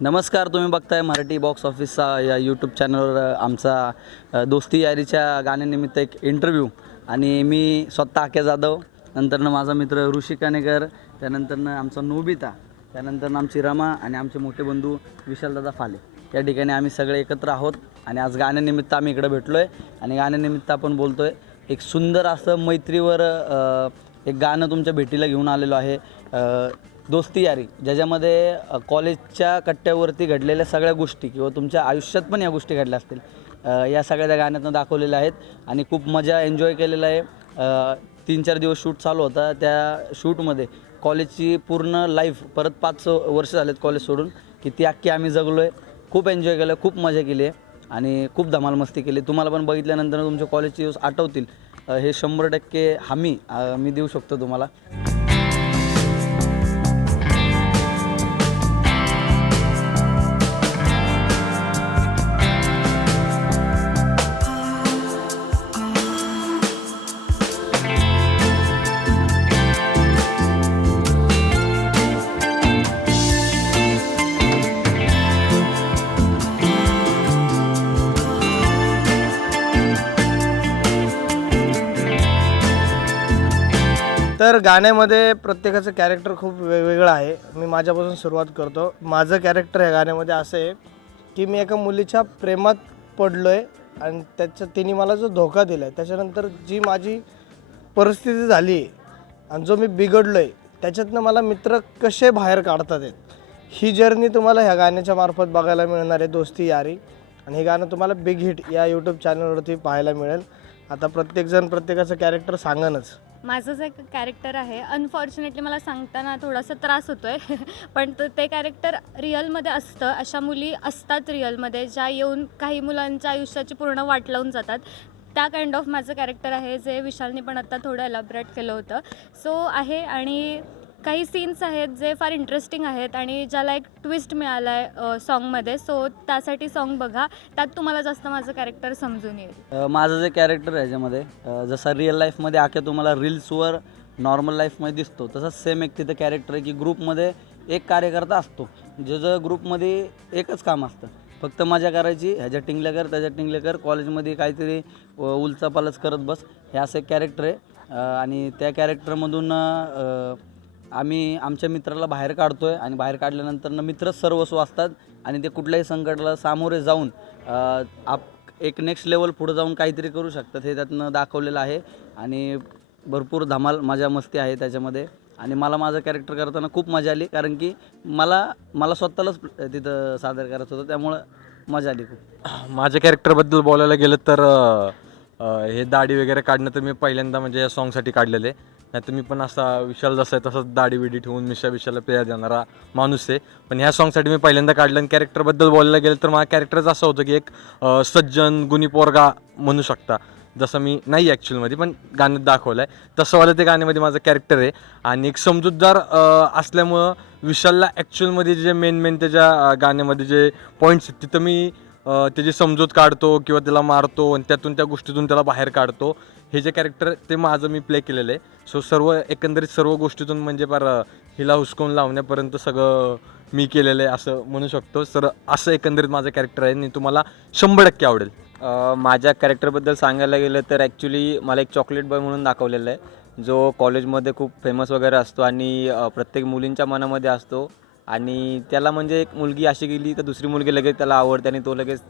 नमस्कार, तुम्ही बघताय मराठी बॉक्स ऑफिसचा या यूट्यूब चॅनलवर आमचा दोस्ती यारीच्या गाण्यानिमित्त एक इंटरव्ह्यू. आणि मी स्वतः आक्या जाधव, नंतरनं माझा मित्र ऋषी कानेकर, त्यानंतरनं आमचा नोबिता, त्यानंतरनं आमची रमा आणि आमचे मोठे बंधू विशालदादा फाले. या ठिकाणी आम्ही सगळे एकत्र आहोत आणि आज गाण्यानिमित्त आम्ही इकडे भेटलो आहे आणि गाण्यानिमित्त आपण बोलतो आहे. एक सुंदर असं मैत्रीवर एक गाणं तुमच्या भेटीला घेऊन आलेलो आहे, दोस्ती यारी, ज्याच्यामध्ये कॉलेजच्या कट्ट्यावरती घडलेल्या सगळ्या गोष्टी किंवा तुमच्या आयुष्यात पण या गोष्टी घडल्या असतील, या सगळ्या त्या गाण्यातनं दाखवलेल्या आहेत आणि खूप मजा एन्जॉय केलेलं आहे. 3-4 दिवस शूट चालू होता. त्या शूटमध्ये कॉलेजची पूर्ण लाईफ, परत 5 वर्ष झालेत कॉलेज सोडून, की ती अख्खी आम्ही जगलो आहे. खूप एन्जॉय केलं, खूप मजा केली आहे आणि खूप धमाल मस्ती केली. तुम्हाला पण बघितल्यानंतर तुमच्या कॉलेजचे दिवस आठवतील, हे 100% हमी मी देऊ शकतो तुम्हाला. तर गाण्यामध्ये प्रत्येकाचं कॅरेक्टर खूप वेगवेगळं आहे. मी माझ्यापासून सुरुवात करतो. माझं कॅरेक्टर या गाण्यामध्ये असं आहे की मी एका मुलीच्या प्रेमात पडलो आहे आणि तिने मला जो धोका दिला आहे, त्याच्यानंतर जी माझी परिस्थिती झाली आहे आणि जो मी बिघडलो आहे, त्याच्यातनं मला मित्र कसे बाहेर काढतात आहेत, ही जर्नी तुम्हाला ह्या गाण्याच्या मार्फत बघायला मिळणार आहे, दोस्ती यारी. आणि हे गाणं तुम्हाला बिग हिट या यूट्यूब चॅनलवरती पाहायला मिळेल. आता प्रत्येकजण प्रत्येकाचं कॅरेक्टर सांगणच. माझं जे कॅरेक्टर आहे, अनफॉर्च्युनेटली मला सांगताना थोडासा त्रास होतो आहे पण ते कॅरेक्टर रिअलमध्ये असतं. अशा मुली असतात रिअलमध्ये, ज्या येऊन काही मुलांच्या आयुष्याची पूर्ण वाट लावून जातात. त्या काइंड ऑफ माझं कॅरेक्टर आहे, जे विशालने पण आता थोडं एलॅबरेट केलं होतं. सो आहे आणि काही सीन्स आहेत जे फार इंटरेस्टिंग आहेत आणि ज्याला एक ट्विस्ट मिळाला आहे सॉन्गमध्ये. सो त्यासाठी सॉन्ग बघा, त्यात तुम्हाला जास्त माझं कॅरेक्टर समजून येईल. माझं जे कॅरेक्टर आहे ह्याच्यामध्ये, जसा रिअल लाईफमध्ये आख्या तुम्हाला रील्सवर नॉर्मल लाईफमध्ये दिसतो, तसंच सेम एक तिथं कॅरेक्टर आहे की ग्रुपमध्ये एक कार्यकर्ता असतो, ज्याचं ग्रुपमध्ये एकच काम असतं, फक्त मजा करायची. ह्याच्या टिंगल्या कर, त्याच्या टिंगल्या कर, कॉलेजमध्ये काहीतरी उलचापालच करत बस, हे असं एक कॅरेक्टर आहे. आणि त्या कॅरेक्टरमधून आम्ही आमच्या मित्राला बाहेर काढतो आहे आणि बाहेर काढल्यानंतर मित्रच सर्वस्व असतात आणि ते कुठल्याही संकटाला सामोरे जाऊन एक नेक्स्ट लेवल पुढं जाऊन काहीतरी करू शकतात, हे त्यातनं दाखवलेलं आहे. आणि भरपूर धमाल मजा मस्ती आहे त्याच्यामध्ये. आणि मला माझं कॅरेक्टर करताना खूप मजा आली, कारण की मला स्वतःलाच तिथं सादर करायचं होतं, त्यामुळं मजा आली खूप. माझ्या कॅरेक्टरबद्दल बोलायला गेलं तर हे दाढी वगैरे काढणं तर मी पहिल्यांदा म्हणजे या सॉन्गसाठी काढलेलं आहे. नाही तर मी पण असा विशाल जसा आहे तसंच दाढी बिडी ठेवून मिशाला पेया देणारा माणूस आहे. पण ह्या सॉन्गसाठी मी पहिल्यांदा काढलं. आणि कॅरेक्टरबद्दल बोलायला गेलं तर माझ्या कॅरेक्टरच असं होतं की एक सज्जन गुणी पोरगा म्हणू शकता, जसं मी नाही ॲक्च्युअलमध्ये पण गाण्यात दाखवलं आहे तसंवालं ते गाण्यामध्ये माझं कॅरेक्टर आहे. आणि एक समजूतदार असल्यामुळं विशालला ॲक्च्युअलमध्ये जे मेन त्याच्या गाण्यामध्ये जे पॉईंट्स आहेत तिथं मी त्याची समजूत काढतो किंवा त्याला मारतो आणि त्यातून त्या गोष्टीतून त्याला बाहेर काढतो. हे जे कॅरेक्टर ते माझं मी प्ले केलेलं आहे. सो एकंदरीत सर्व गोष्टीतून म्हणजे फार हिला हुसकवून लावण्यापर्यंत सगळं मी केलेलं आहे असं म्हणू शकतो. सर असं एकंदरीत माझं कॅरेक्टर आहे आणि तुम्हाला 100% आवडेल. माझ्या कॅरेक्टरबद्दल सांगायला गेलं तर ॲक्च्युली मला एक चॉकलेट बॉय म्हणून दाखवलेलं आहे, जो कॉलेजमध्ये खूप फेमस वगैरे असतो आणि प्रत्येक मुलींच्या मनामध्ये असतो. आणि त्याला म्हणजे एक मुलगी अशी गेली तर दुसरी मुलगी लगेच त्याला आवडते आणि तो लगेच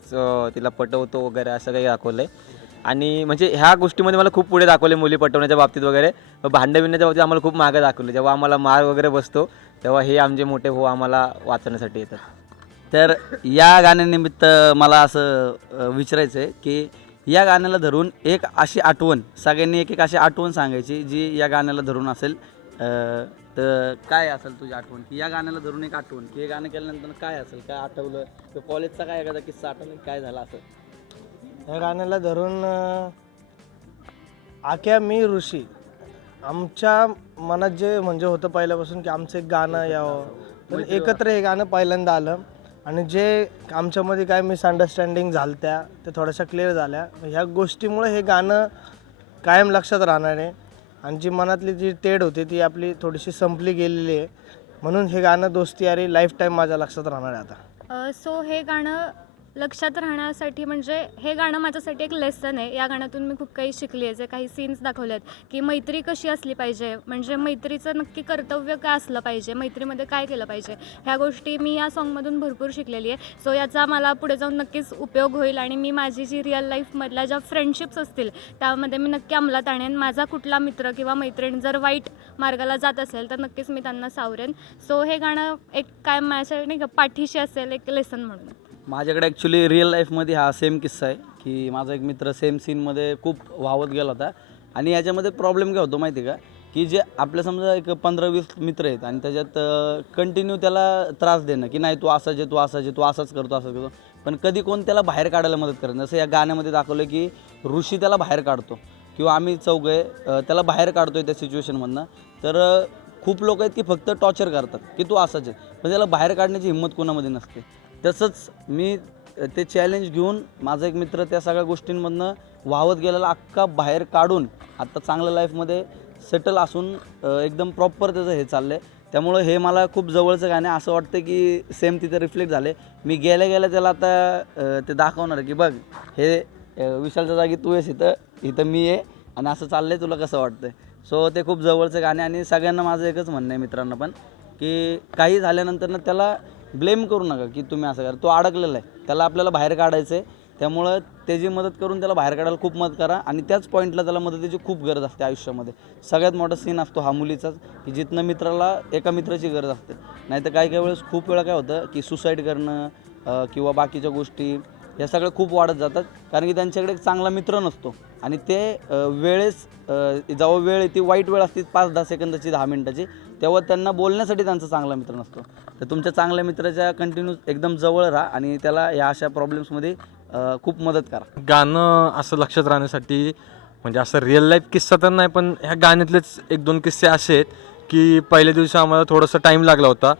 तिला पटवतो वगैरे असं काही दाखवलं आहे. आणि म्हणजे ह्या गोष्टीमध्ये मला खूप पुढे दाखवले, मुली पटवण्याच्या बाबतीत वगैरे. भांडं बिंडण्याच्या बाबतीत आम्हाला खूप मागं दाखवलं. जेव्हा आम्हाला मार वगैरे बसतो तेव्हा हे आमचे मोठे भाऊ आम्हाला वाचवण्यासाठी येतात. तर या गाण्यानिमित्त मला असं विचारायचं आहे की या गाण्याला धरून एक अशी आठवण, सगळ्यांनी एक अशी आठवण सांगायची जी या गाण्याला धरून असेल. तर काय असेल तुझी आठवण, की या गाण्याला धरून एक आठवण, की हे गाणं केल्यानंतर काय असेल, काय आठवलं, तर कॉलेजचा काय एखादा किस्सा आठवला, काय झाला असं? ह्या गाण्याला धरून आक्या मी ऋषी, आमच्या मनात जे म्हणजे होतं पहिल्यापासून की आमचं एक गाणं यावं, पण एकत्र हे गाणं पहिल्यांदा आलं. आणि जे आमच्यामध्ये काय मिसअंडरस्टँडिंग झाल्या त्या थोड्याशा क्लिअर झाल्या. ह्या गोष्टीमुळे हे गाणं कायम लक्षात राहणार आहे आणि जी मनातली जी तेढ होती ती आपली थोडीशी संपली गेलेली आहे. म्हणून हे गाणं दोस्ती यारी लाईफ टाईम माझ्या लक्षात राहणार आहे आता. सो हे गाणं लक्षात राहण्यासाठी म्हणजे हे गाणं माझ्यासाठी एक लेसन आहे. या गाण्यातून मी खूप काही शिकली आहे. जे काही सीन्स दाखवले आहेत की मैत्री कशी असली पाहिजे, म्हणजे मैत्रीचं नक्की कर्तव्य काय असलं पाहिजे, मैत्रीमध्ये काय केलं पाहिजे, ह्या गोष्टी मी या सॉन्गमधून भरपूर शिकलेली आहे. सो याचा मला पुढे जाऊन नक्कीच उपयोग होईल आणि मी माझी जी रिअल लाईफमधल्या ज्या फ्रेंडशिप्स असतील त्यामध्ये मी नक्की अंमलात आणेन. माझा कुठला मित्र किंवा मैत्रीण जर वाईट मार्गाला जात असेल तर नक्कीच मी त्यांना सावरेन. सो हे गाणं एक काय माझ्या नाही का पाठीशी असेल एक लेसन म्हणून. माझ्याकडे ॲक्च्युली रिअल लाईफमध्ये हा सेम किस्सा आहे की माझा एक मित्र सेम सीनमध्ये खूप वाहवत गेला होता. आणि याच्यामध्ये प्रॉब्लेम काय होतो माहिती आहे का, की जे आपल्या समजा एक 15-20 मित्र आहेत आणि त्याच्यात कंटिन्यू त्याला त्रास देणं की नाही तू असाच आहे, तू असाच आहे, तू असंच करतो असंच करतो, पण कधी कोण त्याला बाहेर काढायला मदत करत नाही. जसं या गाण्यामध्ये दाखवलं की ऋषी त्याला बाहेर काढतो किंवा आम्ही चौघे त्याला बाहेर काढतो आहे त्या सिच्युएशनमधनं. तर खूप लोक आहेत की फक्त टॉर्चर करतात की तू असाच आहे, पण त्याला बाहेर काढण्याची हिंमत कोणामध्ये नसते. तसंच मी ते चॅलेंज घेऊन माझा एक मित्र त्या सगळ्या गोष्टींमधनं वाहवत गेलेला अख्खा बाहेर काढून आत्ता चांगल्या लाईफमध्ये सेटल असून एकदम प्रॉपर त्याचं हे चाललं आहे. त्यामुळं हे मला खूप जवळचं गाणं आहे. असं वाटतं की सेम तिथे रिफ्लेक्ट झाले. मी गेल्या गेल्या त्याला आता ते दाखवणार की बघ हे विशालच्या जागी तू आहेस, इथं मी आहे आणि असं चाललं आहे, तुला कसं वाटतं. सो ते खूप जवळचं गाणं आहे आणि सगळ्यांना माझं एकच म्हणणं आहे मित्रांना पण की काही झाल्यानंतर त्याला ब्लेम करू नका की तुम्ही असं करा. तो अडकलेला आहे, त्याला आपल्याला बाहेर काढायचं आहे. त्यामुळं त्याची मदत करून त्याला बाहेर काढायला खूप मदत करा आणि त्याच पॉईंटला त्याला मदतीची खूप गरज असते आयुष्यामध्ये. सगळ्यात मोठा सीन असतो हा मुलीचाच की जिथनं मित्राला एका मित्राची गरज असते. नाही तर काही वेळेस खूप वेळा काय होतं की सुसाईड करणं किंवा बाकीच्या गोष्टी या सगळ्या खूप वाढत जातात कारण की त्यांच्याकडे एक चांगला मित्र नसतो आणि ते वेळेस जेव्हा वेळ ती वाईट वेळ असते 5-10 सेकंदाची 10 मिनटाची, तेव्हा त्यांना बोलण्यासाठी त्यांचा चांगला मित्र नसतो. तर तुमच्या चांगल्या मित्राच्या कंटिन्यू एकदम जवळ राहा आणि त्याला या अशा प्रॉब्लेम्समध्ये खूप मदत करा. गाणं असं लक्षात राहण्यासाठी म्हणजे असं रिअल लाईफ किस्सा तर नाही, पण ह्या गाण्यातलेच 1-2 किस्से असे आहेत की पहिल्या दिवशी आम्हाला थोडंसं टाईम लागला होता.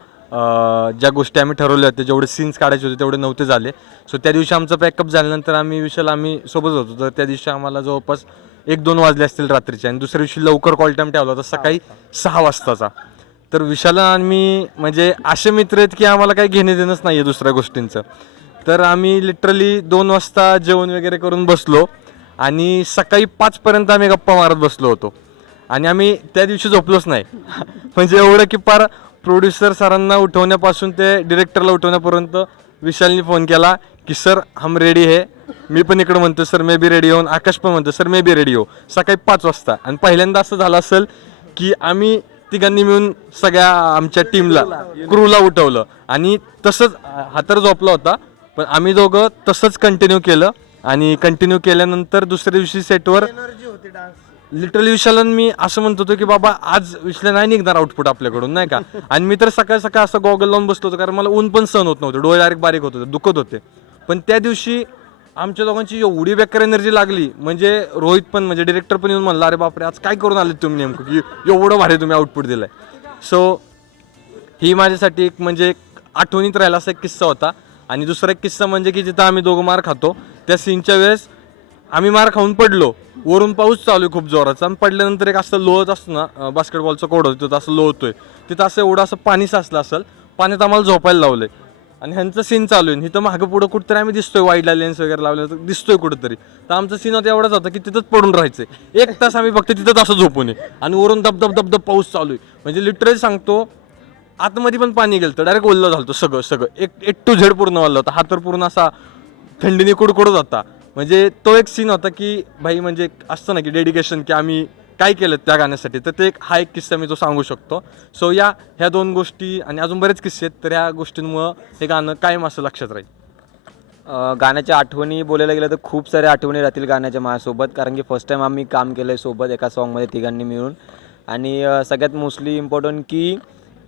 ज्या गोष्टी आम्ही ठरवल्या होत्या, जेवढे सीन्स काढायचे होते तेवढे नव्हते झाले. सो त्या दिवशी आमचं पॅकअप झाल्यानंतर आम्ही सोबत होतो. तर त्या दिवशी आम्हाला जवळपास 1-2 वाजले असतील रात्रीचे आणि दुसऱ्या दिवशी लवकर कॉल टाईम ठेवला होता सकाळी 6 वाजताचा. तर विशाला आणि म्हणजे असे मित्र आहेत की आम्हाला काही घेणे देणंच नाही आहे दुसऱ्या गोष्टींचं. तर आम्ही लिटरली 2 वाजता जेवण वगैरे करून बसलो आणि सकाळी 5पर्यंत आम्ही गप्पा मारत बसलो होतो आणि आम्ही त्या दिवशी झोपलोच नाही. म्हणजे एवढं की पार प्रोड्युसर सरांना उठवण्यापासून ते डिरेक्टरला उठवण्यापर्यंत विशालनी फोन केला की सर हम रेडी है. मी पण इकडं म्हणतो सर मे बी रेडी हो. आकाश पण म्हणतो सर मे बी रेडी हो. सकाळी 5 वाजता. आणि पहिल्यांदा असं झालं असेल की आम्ही तिघांनी मिळून सगळ्या आमच्या टीमला क्रूला उठवलं आणि तसंच हा तर झोपला होता पण आम्ही दोघं तसंच कंटिन्यू केलं आणि कंटिन्यू केल्यानंतर दुसऱ्या दिवशी सेटवर एनर्जी होती डान्स. लिटरली विशालन मी असं म्हणत होतो की बाबा आज विशाल नाही निघणार आउटपुट आपल्याकडून नाही का. आणि मी तर सकाळ सकाळ असं गॉगल लावून बसलो होतो कारण मला ऊन पण सहन होत नव्हतं, डोळे डायरेक्ट बारीक होत होते, दुखत होते. पण त्या दिवशी आमच्या दोघांची एवढी बेकार एनर्जी लागली म्हणजे रोहित पण म्हणजे डिरेक्टर पण येऊन म्हणला अरे बापरे आज काय करून आले तुम्ही नेमकं की एवढं भारी तुम्ही आउटपुट दिलाय. सो ही माझ्यासाठी एक म्हणजे एक आठवणीत राहिला असा एक किस्सा होता. आणि दुसरा एक किस्सा म्हणजे की जिथं आम्ही दोघं मार खातो त्या सीनच्या वेळेस आम्ही मार खाऊन पडलो. वरून पाऊस चालू आहे खूप जोराचा आणि पडल्यानंतर एक असं लोळत असतो ना बास्केटबॉलचा कोड होतो तिथं असं लोळतोय, तिथं असं एवढं असं पाणी साचलं असेल, पाण्यात आम्हाला झोपायला लावलंय आणि ह्यांचं सीन चालू आहे. इथं मागं पुढं कुठंतरी आम्ही दिसतोय, वाईडला लेन्स वगैरे लावलेलं दिसतोय कुठंतरी. तर आमचं सीन होता एवढाच होता की तिथंच पडून राहायचंय 1 तास आम्ही फक्त तिथंच असं झोपून आहे आणि वरून दबदब पाऊस चालू आहे. म्हणजे लिटरली सांगतो आतमध्ये पण पाणी गेलं तर डायरेक्ट ओल्लं झालं सगळं एक टू झेड पूर्ण ओल्लं होतं. हा तर पूर्ण असा थंडीने कुडकुडत होता. म्हणजे तो एक सीन होता की भाई म्हणजे असतं ना की डेडिकेशन की आम्ही काय केलं त्या गाण्यासाठी. तर ते हा एक किस्सा मी तो सांगू शकतो. सो ह्या 2 गोष्टी आणि अजून बरेच किस्से आहेत. तर ह्या गोष्टींमुळं हे गाणं कायम असं लक्षात राहील. गाण्याच्या आठवणी बोलायला गेलं तर खूप साऱ्या आठवणी राहतील गाण्याच्या माझ्यासोबत, कारण की फर्स्ट टाईम आम्ही काम केलं आहे सोबत एका सॉन्गमध्ये तिघांनी मिळून. आणि सगळ्यात मोस्टली इम्पॉर्टंट की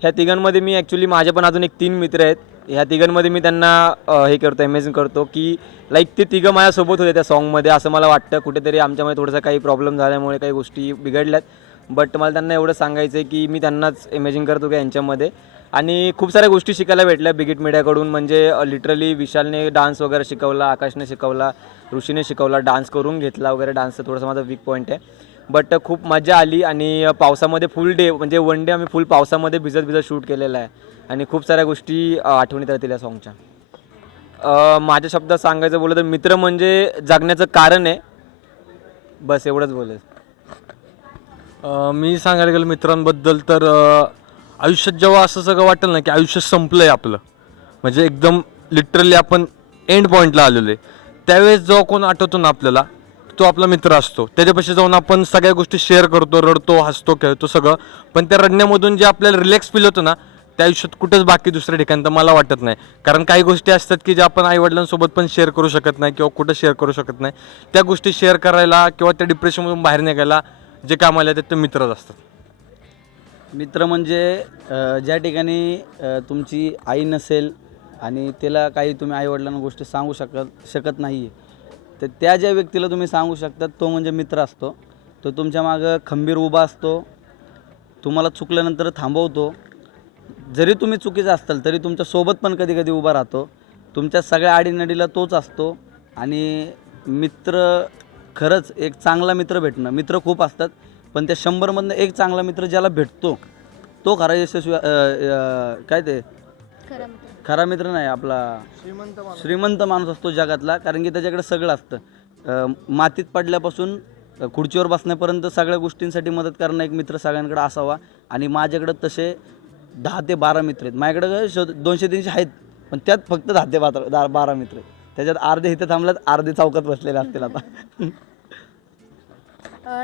ह्या तिघांमध्ये मी ॲक्च्युली माझे पण अजून एक 3 मित्र आहेत. ह्या तिघांमध्ये मी त्यांना हे करतो इमेजिन करतो की लाईक ते तिघं माझ्यासोबत होते त्या सॉन्गमध्ये असं मला वाटतं. कुठेतरी आमच्यामध्ये थोडंसं काही प्रॉब्लेम झाल्यामुळे काही गोष्टी बिघडल्यात, बट मला त्यांना एवढं सांगायचं आहे की मी त्यांनाच इमेजिन करतो की यांच्यामध्ये. आणि खूप साऱ्या गोष्टी शिकायला भेटल्या बिगिट मीडियाकडून. म्हणजे लिटरली विशालने डान्स वगैरे शिकवला, आकाशने शिकवला, ऋषीने शिकवला, डान्स करून घेतला वगैरे. डान्सचं थोडंसं माझा वीक पॉईंट आहे, बट खूप मजा आली. आणि पावसामध्ये फुल डे म्हणजे 1 डे आम्ही फुल पावसामध्ये भिजत शूट केलेलं आहे आणि खूप साऱ्या गोष्टी आठवणीत राहतील या सॉन्गच्या. माझ्या शब्दात सांगायचं बोललं तर मित्र म्हणजे जगण्याचं कारण आहे. बस एवढंच बोलेल. मी सांगायला गेलो मित्रांबद्दल तर आयुष्यात जेव्हा असं सगळं वाटेल ना की आयुष्य संपलंय आपलं, म्हणजे एकदम लिटरली आपण एंड पॉईंटला आलेलो आहे, त्यावेळेस जेव्हा कोण आठवतो ना आपल्याला, तो आपला मित्र असतो. त्याच्यापाशी जाऊन आपण सगळ्या गोष्टी शेअर करतो, रडतो, हसतो, खेळतो सगळं. पण त्या रडण्यामधून जे आपल्याला रिलॅक्स फील होतं ना, त्या आयुष्यात कुठंच बाकी दुसऱ्या ठिकाणी तर मला वाटत नाही. कारण काही गोष्टी असतात की ज्या आपण आईवडिलांसोबत पण शेअर करू शकत नाही किंवा कुठं शेअर करू शकत नाही. त्या गोष्टी शेअर करायला किंवा त्या डिप्रेशनमधून बाहेर निघायला जे कामाला येतात ते मित्रच असतात. मित्र म्हणजे ज्या ठिकाणी तुमची आई नसेल आणि तिला काही तुम्ही आईवडिलांना गोष्टी सांगू शकत नाही आहे, तर त्या ज्या व्यक्तीला तुम्ही सांगू शकतात तो म्हणजे मित्र असतो. तो तुमच्या मागं खंबीर उभा असतो, तुम्हाला चुकल्यानंतर थांबवतो. जरी तुम्ही चुकीचं असाल तरी तुमच्या सोबत पण कधी कधी उभा राहतो. तुमच्या सगळ्या आडीनडीला तोच असतो. आणि मित्र खरंच एक चांगला मित्र भेटणं, मित्र खूप असतात पण त्या 100मधनं एक चांगला मित्र ज्याला भेटतो तो खरा यशस्वी काय ते खरं मित्र. खरा मित्र नाही, आपला श्रीमंत माणूस असतो जगातला. कारण की त्याच्याकडे सगळं असतं. मातीत पडल्यापासून खुर्चीवर बसण्यापर्यंत सगळ्या गोष्टींसाठी मदत करणं एक मित्र सगळ्यांकडे असावा. आणि माझ्याकडं तसे 10 ते 12 मित्र आहेत. माझ्याकडं 200-300 आहेत पण त्यात फक्त 10 ते 12 मित्र आहेत. त्याच्यात अर्धे इथे थांबल्यात, अर्धे चौकात बसलेले असतील आता.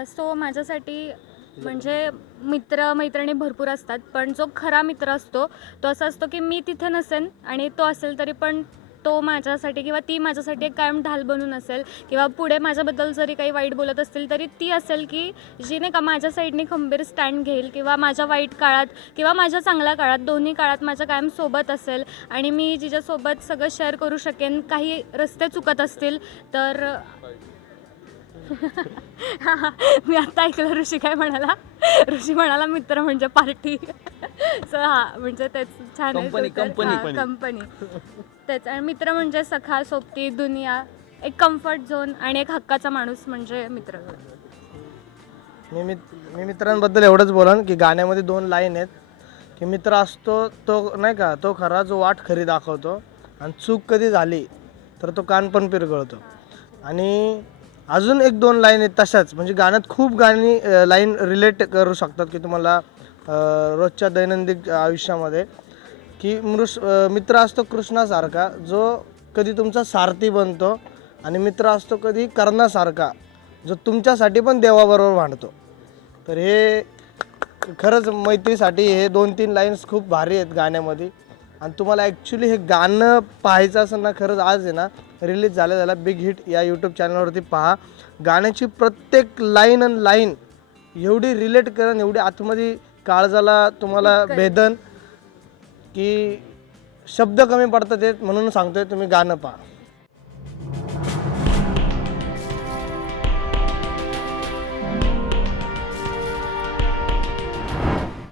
सो माझ्यासाठी म्हणजे मित्र मैत्रिणी भरपूर असतात, पण जो खरा मित्र असतो तो असा असतो की मी तिथे नसेन आणि तो असेल तरी पण तो माझ्यासाठी किंवा ती माझ्यासाठी एक कायम ढाल बनून असेल. किंवा पुढे माझ्याबद्दल जरी काही वाईट बोलत असतील तरी ती असेल की जी नाही का माझ्या साईडने खंबीर स्टँड घेईल किंवा माझ्या वाईट काळात किंवा माझ्या चांगल्या काळात, दोन्ही काळात माझ्या कायम सोबत असेल. आणि मी जिच्यासोबत सगळं शेअर करू शकेन. काही रस्ते चुकत असतील तर मी आता ऐकलं ऋषी काय म्हणाला. ऋषी म्हणाला मित्र म्हणजे पार्टी. सो म्हणजे तेच छान आहे. कंपनी तेच. आणि मित्र म्हणजे सखा, सोबती, दुनिया, एक कम्फर्ट झोन आणि एक हक्काचा माणूस म्हणजे मित्र. मी मित्रांबद्दल एवढंच बोलन की गाण्यामध्ये 2 लाईन आहेत की मित्र असतो तो नाही का, तो खरा जो वाट खरी दाखवतो आणि चूक कधी झाली तर तो कान पण पिरगळतो. आणि अजून 1-2 लाईन आहेत तशाच, म्हणजे गाण्यात खूप लाईन रिलेट करू शकतात की तुम्हाला रोजच्या दैनंदिन आयुष्यामध्ये. की मित्र असतो कृष्णासारखा जो कधी तुमचा सारथी बनतो आणि मित्र असतो कधी कर्णासारखा जो तुमच्यासाठी पण देवाबरोबर भांडतो. तर हे खरंच मैत्रीसाठी हे 2-3 लाईन्स खूप भारी आहेत गाण्यामध्ये. आणि तुम्हाला ॲक्च्युली हे गाणं पाहायचं असेल ना, खरंच आज आहे ना रिलीज झाल्या बिग हिट या यूट्यूब चॅनलवरती पहा. गाण्याची प्रत्येक लाईन आणि लाईन एवढी रिलेट करण, एवढी आतमध्ये काळजाला तुम्हाला भेदन की शब्द कमी पडतात. म्हणून सांगतोय तुम्ही गाणं पहा.